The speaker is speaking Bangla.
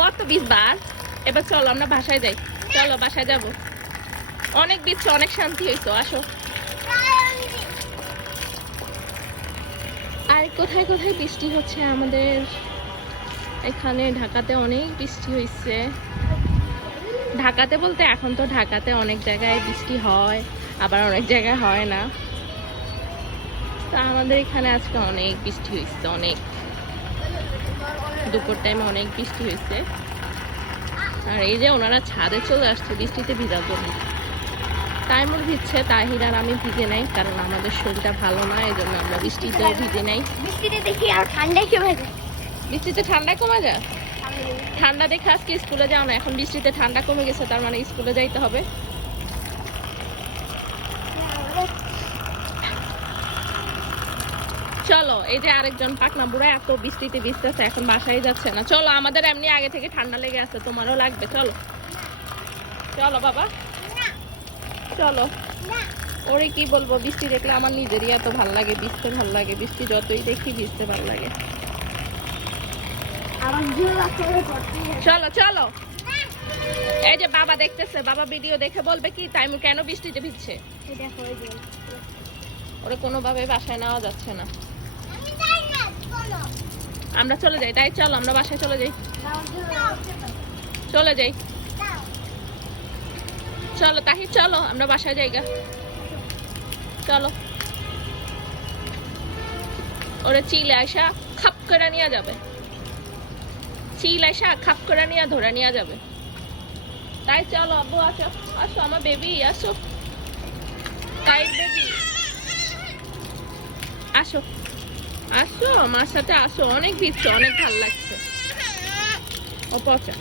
কত বিশ বার এবার চলো, আমরা বাসায় যাই। চলো, বাসায় যাব। অনেক বিচ্ছে অনেক শান্তি হয়েছে আসো। আর কোথায় কোথায় বৃষ্টি হচ্ছে আমাদের? এখানে ঢাকাতে অনেক বৃষ্টি হয়েছে ঢাকাতে বলতে এখন তো ঢাকাতে অনেক জায়গায় বৃষ্টি হয়, আবার অনেক জায়গায় হয় না। তা আমাদের এখানে আজকে অনেক বৃষ্টি হয়েছে অনেক। দুপুর টাইমে অনেক বৃষ্টি হয়েছে। আর এই যে ওনারা ছাদে চলে আসছে বৃষ্টিতে ভিজার জন্য। টাইমও ভিজছে তাহির আর আমি ভিজে নাই কারণ আমাদের শরীরটা ভালো না এই জন্য আমরা বৃষ্টিতেও ভিজে নাই। বৃষ্টিতে দেখি আর ঠান্ডায় হয়ে যায়। বৃষ্টিতে ঠান্ডা কমে যায়। ঠান্ডা দেখে আজকে স্কুলে যাও না এখন বৃষ্টিতে ঠান্ডা কমে গেছে তার মানে স্কুলে যাইতে হবে। চলো এই যে আরেকজন পাকনা বুড়া এত বৃষ্টিতে ভিজতেছে এখন বাসায় যাচ্ছে না। চলো আমাদের এমনি আগে থেকে ঠান্ডা লেগে আছে তোমারও লাগবে চলো। চলো বাবা। চলো। ওরে কি বলব বৃষ্টি দেখলে আমার নিজেরই এত ভালো লাগে ভিজতে ভালো লাগে বৃষ্টি যতই দেখি ভিজতে ভালো লাগে। চলো চলো। এই যে বাবা দেখতেছে বাবা ভিডিও দেখে বলবে কি তাইমু কেন বৃষ্টিতে ভিজছে? ওরে কোনোভাবে বাসায় নেওয়া যাচ্ছে না। আমরা চলে যাই, তাই চলো, আমরা বাসায় চলে যাই। চলে যাই। চলো, তাহির, চলো, আমরা বাসায় যাই গা। চলো। ওরে চিলে আসা খাপ করে নিয়ে যাবে। চিল আসা খাপ করে নিয়ে, ধরে নিয়ে যাবে। তাই চলো, আব্বু, আসো আসো, আমার বেবি আসো। কাইট বেবি আসো। আসো আমার সাথে আসো। অনেক দিচ্ছে অনেক ভালো লাগছে। ও পচা।